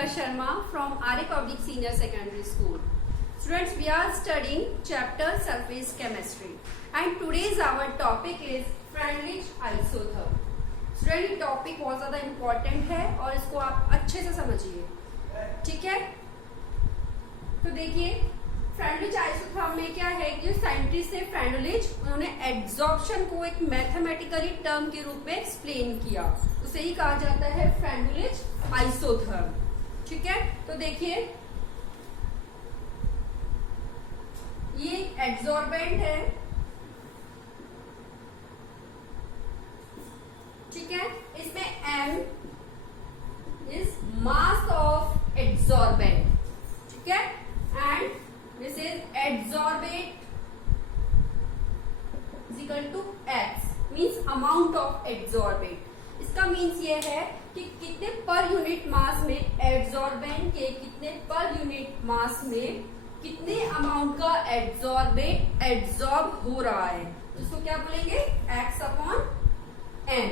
Priyanka Sharma from RA Public Senior Secondary School. Students, we are studying chapter Surface Chemistry and today's our topic is Freundlich isotherm. Student ये topic बहुत ज्यादा important है और इसको आप अच्छे से समझिए, ठीक है। तो देखिए फ्रेंडलिच आइसोथर्म में क्या है कि जो साइंटिस्ट है फ्रेंडलिच, उन्होंने एड्सॉर्प्शन को एक मैथमेटिकली टर्म के रूप में एक्सप्लेन किया, उसे ही कहा जाता है फ्रेंडलिच आइसोथर्म, ठीक है। तो देखिए ये एड्सॉर्बेंट है, ठीक है। इसमें m is mass of adsorbent, ठीक है, and this is adsorbate is equal to x means amount of adsorbate. इसका मीन्स ये है कि कितने पर यूनिट मास में एड्सॉर्बेंट के कितने पर यूनिट मास में कितने अमाउंट का एड्सॉर्बेट एड्सॉर्ब हो रहा है, उसको क्या बोलेंगे x अपॉन n,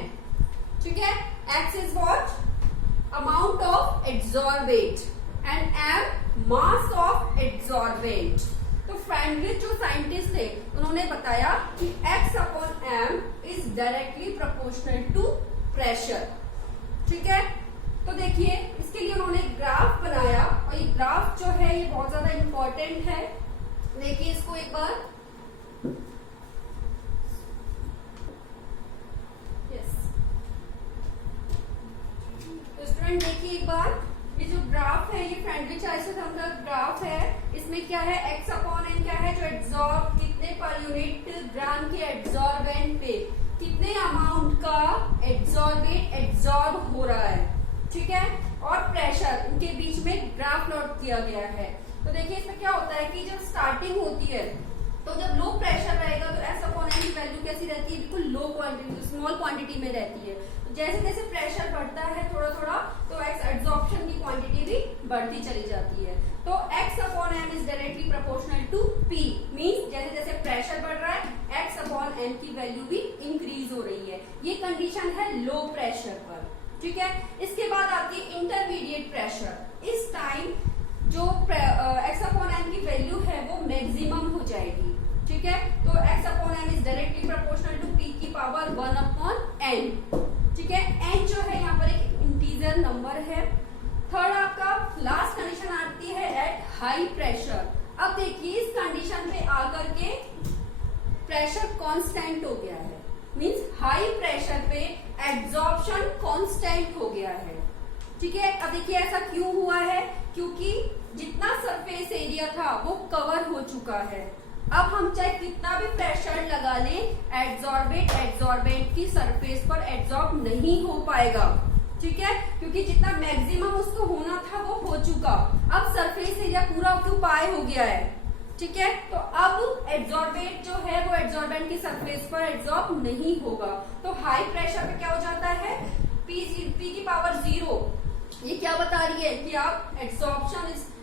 ठीक है। x is what amount of adsorbate and m mass of adsorbent. तो फ्रेंडलिच जो साइंटिस्ट थे उन्होंने बताया कि x upon m is directly proportional to pressure, ठीक है। तो देखिए इसके लिए उन्होंने ग्राफ बनाया और ये ग्राफ जो है ये बहुत ज्यादा इंपॉर्टेंट है। देखिए इसको एक बार, तो स्टूडेंट देखिए एक बार, ये जो ग्राफ है ये फ्रेंडलिच आइसोथर्म का ग्राफ है। इसमें क्या है x अपॉन n क्या है, जो एड्सॉर्ब कितने पर यूनिट ग्राम के एड्सॉर्बेंट पे कितने अमाउंट का एड्सॉर्बेट एड्सॉर्ब हो रहा है, ठीक है, और प्रेशर, इनके बीच में ग्राफ प्लॉट किया गया है। तो देखिए इसमें क्या होता है कि जब स्टार्टिंग होती है तो जब लो प्रेशर रहेगा तो x अपॉन n की वैल्यू कैसी रहती है, बिल्कुल लो क्वांटिटी स्मॉल क्वांटिटी में रहती है। जैसे जैसे प्रेशर बढ़ता है थोड़ा थोड़ा तो x एड्सॉर्प्शन की क्वांटिटी भी बढ़ती चली जाती है। तो x upon m is directly proportional to p, means जैसे जैसे प्रेशर बढ़ रहा है x अपॉन m की वैल्यू भी इंक्रीज हो रही है। ये कंडीशन है लो प्रेशर पर, ठीक है। इसके बाद आती है इंटरमीडिएट प्रेशर। इस टाइम जो x अपॉन m की वैल्यू है वो मैक्सिमम हो जाएगी, ठीक है। तो x upon m is directly proportional to p की पावर 1 अपॉन n, ठीक है। n जो है यहाँ पर एक इंटीजर नंबर है। थर्ड आपका लास्ट कंडीशन आती है एट हाई प्रेशर। अब देखिए इस कंडीशन पे आकर के प्रेशर कांस्टेंट हो गया है, मींस हाई प्रेशर पे एड्सॉर्प्शन कांस्टेंट हो गया है, ठीक है। अब देखिए ऐसा क्यों हुआ है, क्योंकि जितना सरफेस एरिया था वो कवर हो चुका है। अब हम चाहे कितना भी प्रेशर लगा लें एड्सॉर्बेंट की सरफेस पर एड्सॉर्ब नहीं हो पाएगा, ठीक है, क्योंकि जितना मैक्सिमम उसको होना था वो हो चुका। अब सरफेस एरिया पूरा ऑक्यूपाई हो गया है, ठीक है। तो अब एड्सॉर्बेंट जो है वो एड्सॉर्बेंट की सरफेस पर एड्सॉर्ब नहीं होगा। तो हाई प्रेशर पे क्या हो जाता है, p की पावर 0। ये क्या बता रही है कि आप एड्सॉर्प्शन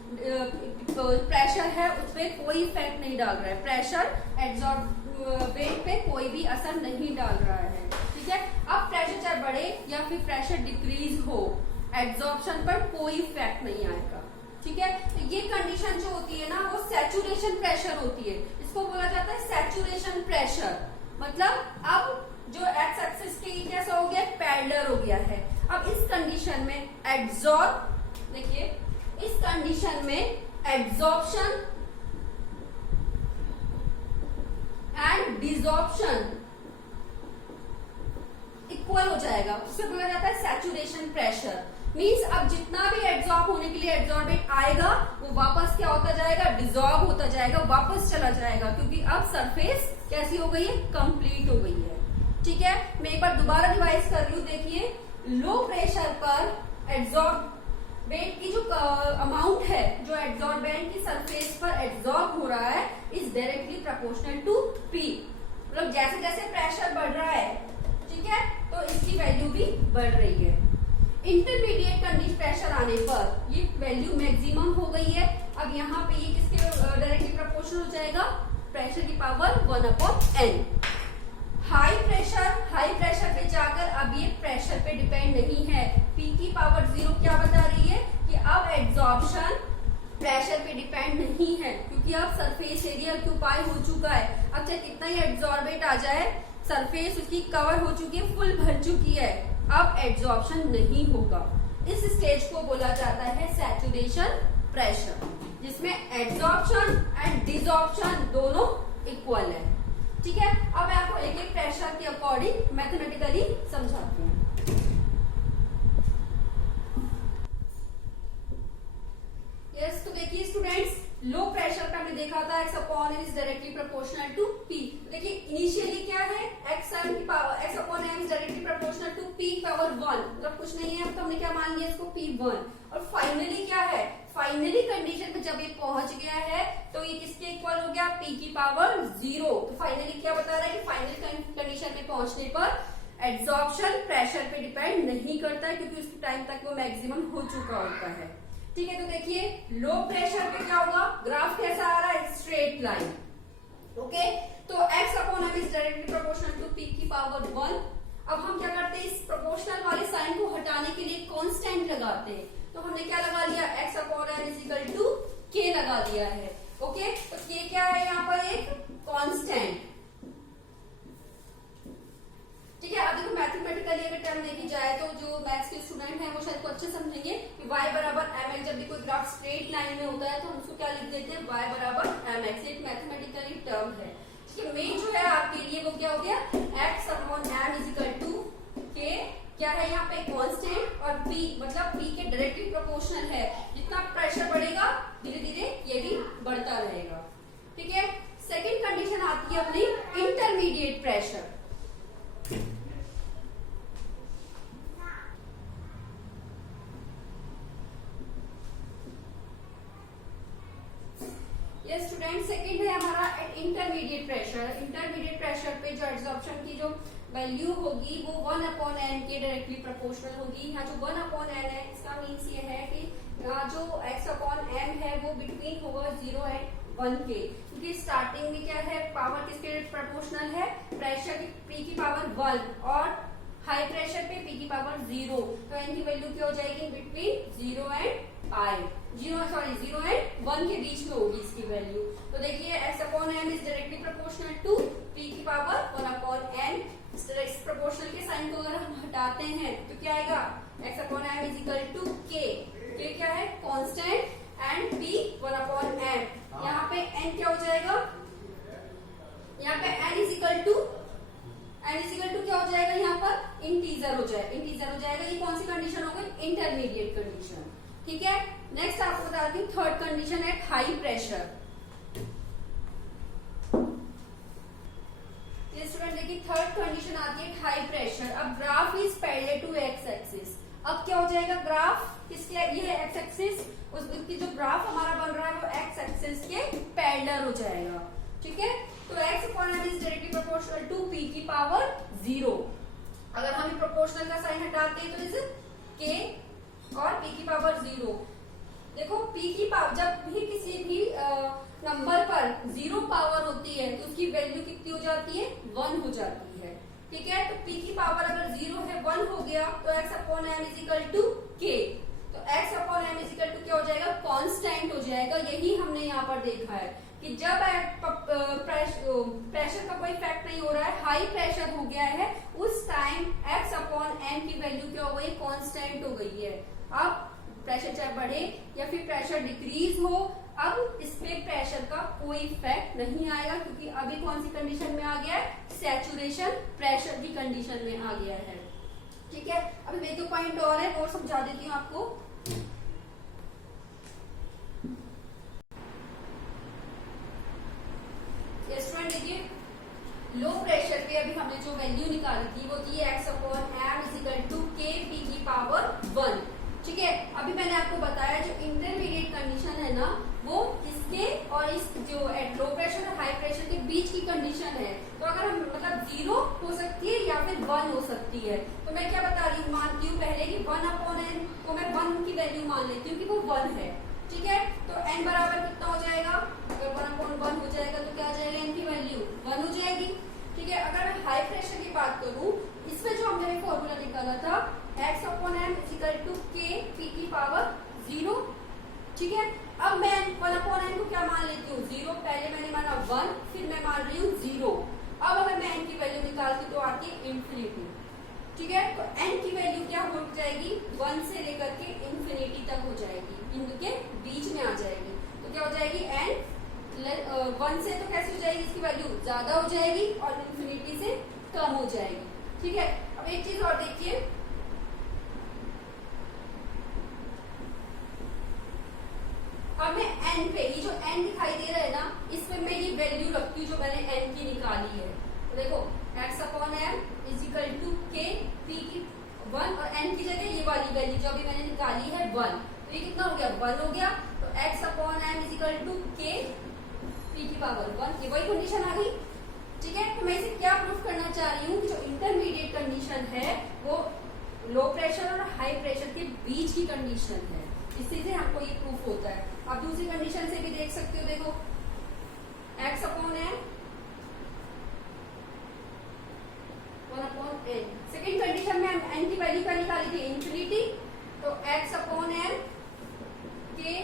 प्रेशर है उस पर कोई इफेक्ट नहीं डाल रहा है, प्रेशर एड्सॉर्बेंट पे कोई भी असर नहीं डाल रहा है, ठीक है। अब प्रेशर चाहे बढ़े या फिर प्रेशर डिक्रीज हो एड्सॉर्प्शन पर कोई इफेक्ट नहीं आएगा, ठीक है। तो ये कंडीशन जो होती है ना वो सैचुरेशन प्रेशर होती है, इसको बोला जाता है सैचुरेशन प्रेशर। मतलब अब जो एक्स एक्सिस के कैसा हो गया, पैरेलल हो गया है। अब इस कंडीशन में एड्सॉर्ब, देखिए इस कंडीशन में एड्सॉर्प्शन एंड डिसॉर्प्शन इक्वल हो जाएगा, उससे बोला जाता है सैचुरेशन प्रेशर। मींस अब जितना भी एड्सॉर्ब होने के लिए एड्सॉर्बेट आएगा वो वापस क्या होता जाएगा, डिसॉल्व होता जाएगा, वापस चला जाएगा, क्योंकि अब सरफेस कैसी हो गई है, कंप्लीट हो गई है, ठीक है। मैं एक बार दोबारा रिवाइज कर रही हूँ। देखिए लो प्रेशर पर एड्सॉर्बेंट की जो अमाउंट है जो एड्सॉर्बेंट की सरफेस पर एड्सॉर्ब हो रहा है is directly proportional to p। मतलब जैसे जैसे प्रेशर बढ़ रहा है, ठीक है, तो इसकी वैल्यू भी बढ़ रही है। इंटरमीडिएट कंडीशन प्रेशर आने पर ये वैल्यू मैक्सिमम हो गई है। अब यहाँ पे ये किसके डायरेक्टली प्रोपोर्शनल हो जाएगा, प्रेशर की power 1 upon n। High pressure पे जाकर अब ये प्रेशर पे डिपेंड नहीं है। P की पावर 0 क्या बता रही है कि अब एड्सॉर्प्शन प्रेशर पे डिपेंड नहीं है, क्योंकि अब सरफेस एरिया ऑक्यूपाई हो चुका है। अब चाहे कितना ही एड्सॉर्बेट आ जाए, सरफेस उसकी कवर हो चुकी है, फुल भर चुकी है, अब एड्सॉर्प्शन नहीं होगा। इस स्टेज को बोला जाता है सैचुरेशन प्रेशर, जिसमें एड्सॉर्प्शन एंड डिसॉर्प्शन दोनों इक्वल है। ठीक है, अब मैं आपको एक एक प्रेशर के अकॉर्डिंग मैथमेटिकली समझाती हूँ। यस, तो देखिए स्टूडेंट्स, लो प्रेशर का हमने देखा था x upon m is directly proportional to p। देखिए इनिशियली क्या है, x upon m is directly proportional to p power 1, मतलब कुछ नहीं है, तो हमने क्या मान लिया इसको p1। और फाइनली क्या है, फाइनली कंडीशन पे जब ये पहुंच गया है तो ये किसके इक्वल हो गया, p की पावर 0। तो फाइनली क्या बता रहा है कि फाइनल कंडीशन में पहुंचने पर एड्सॉर्प्शन प्रेशर पे डिपेंड नहीं करता है, क्योंकि उस टाइम तक वो मैक्सिमम हो चुका होता है। ठीक है, तो देखिए लो प्रेशर पे क्या होगा, ग्राफ कैसा आ रहा है, स्ट्रेट लाइन। ओके, तो x upon m is directly proportional to p की पावर 1। अब हम क्या करते हैं, इस प्रोपोर्शनल वाले साइन को हटाने के लिए कांस्टेंट लगाते हैं। तो हमने क्या लगा लिया, x upon m is equal to k लगा दिया है। ओके, तो k क्या है यहाँ पर, एक कांस्टेंट। ठीक है, अब देखो मैथमेटिकली अगर टर्म देखी जाए तो जो मैथ्स के स्टूडेंट हैं वो शायद को अच्छे समझेंगे कि y बराबर mx, जब भी कोई ग्राफ स्ट्रेट लाइन में होता है तो हम उसको क्या लिख देते हैं, y बराबर mx। एक मैथमेटिकली टर्म है। ठीक है, मेन जो है आपके लिए वो क्या हो गया, x upon m is equal to k, क्या है यहाँ पे कांस्टेंट, और p मतलब p के डायरेक्टली प्रोपोर्शनल है। जितना प्रेशर बढ़ेगा धीरे धीरे ये भी बढ़ता रहेगा। ठीक है, सेकेंड कंडीशन आती है अपनी इंटरमीडिएट प्रेशर। स्टूडेंट, सेकंड है हमारा इंटरमीडिएट प्रेशर। इंटरमीडिएट प्रेशर पे जो एड्सॉर्प्शन की जो वैल्यू होगी वो 1 अपॉन n के डायरेक्टली प्रोपोर्शनल होगी। यहाँ जो 1 अपॉन n है इसका मीन्स ये है कि जो x अपॉन m है वो बिटवीन होगा 0 एंड 1 के, क्योंकि स्टार्टिंग में क्या है, पावर किसके प्रोपोर्शनल है, प्रेशर की p की पावर 1 और हाई प्रेशर पे p की पावर 0। तो n की वैल्यू क्या हो जाएगी, बिटवीन 0 एंड I, 0 एंड 1 के बीच में होगी इसकी वैल्यू। तो देखिए x upon m is directly proportional to p की पावर 1 अपॉन n। इस प्रोपोर्शनल के साइन को अगर हम हटाते हैं तो क्या आएगा, x upon m is equal to k। k क्या है, constant, and p 1 upon m। यहाँ पे n क्या हो जाएगा, यहाँ पे n इज इक्वल टू क्या हो जाएगा, यहाँ पर इंटीजर हो जाएगा। ये कौन सी कंडीशन हो गई, इंटरमीडिएट कंडीशन। ठीक है, नेक्स्ट आपको बताती हूँ थर्ड कंडीशन है हाई प्रेशर। स्टूडेंट देखिए थर्ड कंडीशन आती है हाई प्रेशर। अब graph is parallel to x axis. अब क्या हो जाएगा, ग्राफ किसके, ये है एक्स एक्सिस, उसकी जो ग्राफ हमारा बन रहा है वो एक्स एक्सिस के पैरेलल हो जाएगा। ठीक है, तो x upon m is directly proportional to p की पावर 0। अगर हम प्रोपोर्शनल का साइन हटाते हैं तो इज k और p की पावर 0। देखो p की पावर, जब भी किसी भी नंबर पर 0 पावर होती है तो उसकी वैल्यू कितनी हो जाती है, 1 हो जाती है। ठीक है, तो p की पावर अगर 0 है, 1 हो गया तो x upon m is equal to k। तो x upon m is equal to क्या हो जाएगा, कांस्टेंट हो जाएगा। यही हमने यहाँ पर देखा है कि जब प्रेशर का कोई इफेक्ट नहीं हो रहा है, हाई प्रेशर हो गया है, उस टाइम x अपॉन m की वैल्यू क्या हो गई, कांस्टेंट हो गई है। अब प्रेशर चाहे बढ़े या फिर प्रेशर डिक्रीज हो, अब इसमें प्रेशर का कोई इफेक्ट नहीं आएगा, क्योंकि अभी कौन सी कंडीशन में आ गया है, सैचुरेशन प्रेशर की कंडीशन में आ गया है। ठीक है, अभी एक दो पॉइंट और है और समझा देती हूँ आपको। स्टूडेंट देखिए लो प्रेशर पे अभी हमने जो वैल्यू निकाली थी वो थी x upon m is equal to k p की पावर 1। ठीक है, अभी मैंने आपको बताया जो इंटरमीडिएट कंडीशन है ना, वो इसके और इस जो लो प्रेशर और हाई प्रेशर के बीच की कंडीशन है। तो अगर हम मतलब 0 हो सकती है या फिर 1 हो सकती है। तो मैं क्या बता रही हूँ, मानती हूँ पहले कि 1 अपॉन n को मैं 1 की वैल्यू मान लेती हूँ कि वो 1 है। ठीक है, तो n बराबर कितना हो जाएगा, अगर 1 अपॉन 1 हो जाएगा तो क्या आ जाएगा, n की वैल्यू 1 हो जाएगी। ठीक है, अगर मैं हाई प्रेशर की बात करूं, इसमें जो हमने फॉर्मूला निकाला था x upon m is equal to k p की पावर 0, इंफिनिटी। ठीक है, तो n की वैल्यू क्या हो जाएगी, 1 से लेकर के इंफिनिटी तक हो जाएगी, इनके बीच में आ जाएगी। तो क्या हो जाएगी, n 1 से तो कैसे हो जाएगी, इसकी वैल्यू ज्यादा हो जाएगी और इंफिनिटी से कम हो जाएगी। ठीक है, अब एक चीज और देखिए, अब मैं n पे, ये जो n दिखाई दे रहा है ना, इस पे मैं ये वैल्यू रखती हूँ जो मैंने n की निकाली है। तो देखो x upon m is equal to k p की 1 और n की जगह ये वाली वैल्यू जो अभी मैंने निकाली है 1, तो ये कितना हो गया, 1 हो गया। तो x upon m is equal to k p की पावर 1, ये वही कंडीशन आ गई। ठीक है, तो मैं इसे क्या प्रूफ करना चाह रही हूँ कि जो इंटरमीडिएट कंडीशन है वो लो प्रेशर और हाई प्रेशर के बीच की कंडीशन है, इसी से हमको ये प्रूफ होता है। आप दूसरी कंडीशन से भी देख सकते हो, देखो x upon m 1 upon n, second condition में हम n की वैल्यू क्या निकाली थी, इंफिनिटी। तो x अपॉन m k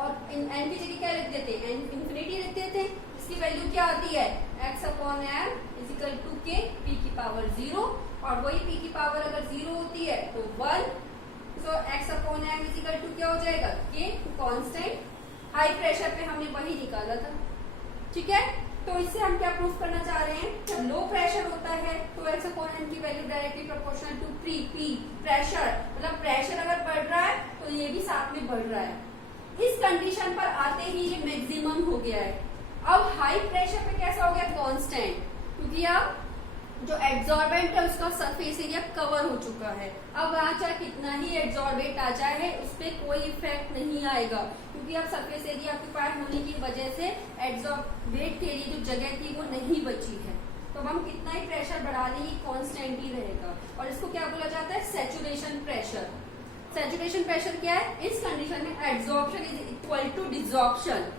और n की जगह क्या लिख देते हैं, इंफिनिटी लिख देते हैं। इसकी वैल्यू क्या आती है, x upon m is equal to k p की पावर 0, और वही p की पावर अगर 0 होती है तो 1। So x upon m is equal to क्या हो जाएगा, k कांस्टेंट। हाई प्रेशर पे हमने वही निकाला था। ठीक है, तो इससे हम क्या प्रूफ करना चाह रहे हैं, जब लो प्रेशर होता है तो x अपॉन m की value directly proportional to p pressure, मतलब प्रेशर अगर बढ़ रहा है तो ये भी साथ में बढ़ रहा है। इस कंडीशन पर आते ही ये मैक्सिमम हो गया है। अब हाई प्रेशर पे कैसा हो गया, कांस्टेंट, क्योंकि अब जो एड्सॉर्बेंट है उसका सरफेस एरिया कवर हो चुका है। अब वहां चाहे कितना ही एड्सॉर्बेंट आ जाए उस पर कोई इफेक्ट नहीं आएगा, क्योंकि अब सरफेस एरिया ऑक्यूपाइड होने की वजह से एड्सॉर्बेंट के लिए जो जगह थी वो नहीं बची है। तो हम कितना ही प्रेशर बढ़ा लें ये कांस्टेंट ही रहेगा, और इसको क्या बोला जाता है, सैचुरेशन प्रेशर। सैचुरेशन प्रेशर क्या है, इस कंडीशन में adsorption is equal to desorption.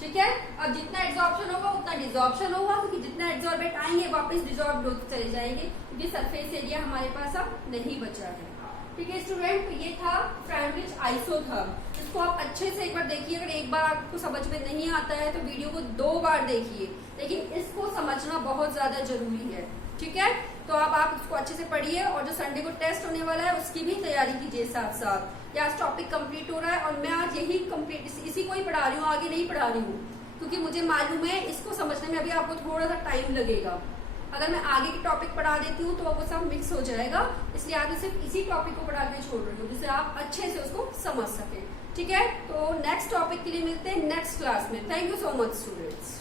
ठीक है, अब जितना एड्सॉर्प्शन होगा उतना डिसॉर्प्शन होगा, क्योंकि जितना एड्सॉर्बेंट आएंगे वापस डिसॉर्ब होते चले जाएंगे, क्योंकि सरफेस एरिया हमारे पास अब नहीं बचा है। ठीक है स्टूडेंट, तो ये था फ्रेंडरिच आइसोथर्म। इसको आप अच्छे से एक बार देखिए, अगर एक बार आपको समझ में नहीं आता है तो वीडियो को 2 बार देखिए, लेकिन इसको समझना बहुत ज्यादा जरूरी है। ठीक है, तो अब आप इसको अच्छे से पढ़िए, और जो संडे को टेस्ट होने वाला है उसकी भी तैयारी कीजिए साथ साथ। आज टॉपिक कंप्लीट हो रहा है और मैं आज यही कंप्लीट इसी को ही पढ़ा रही हूँ, आगे नहीं पढ़ा रही हूँ, क्योंकि मुझे मालूम है इसको समझने में अभी आपको थोड़ा सा टाइम लगेगा। अगर मैं आगे की टॉपिक पढ़ा देती हूँ तो वो सब मिक्स हो जाएगा, इसलिए आज मैं सिर्फ इसी टॉपिक को पढ़ा के छोड़ रही हूँ, जिससे आप अच्छे से उसको समझ सके। ठीक है, तो नेक्स्ट टॉपिक के लिए मिलते हैं नेक्स्ट क्लास में। Thank you so much students.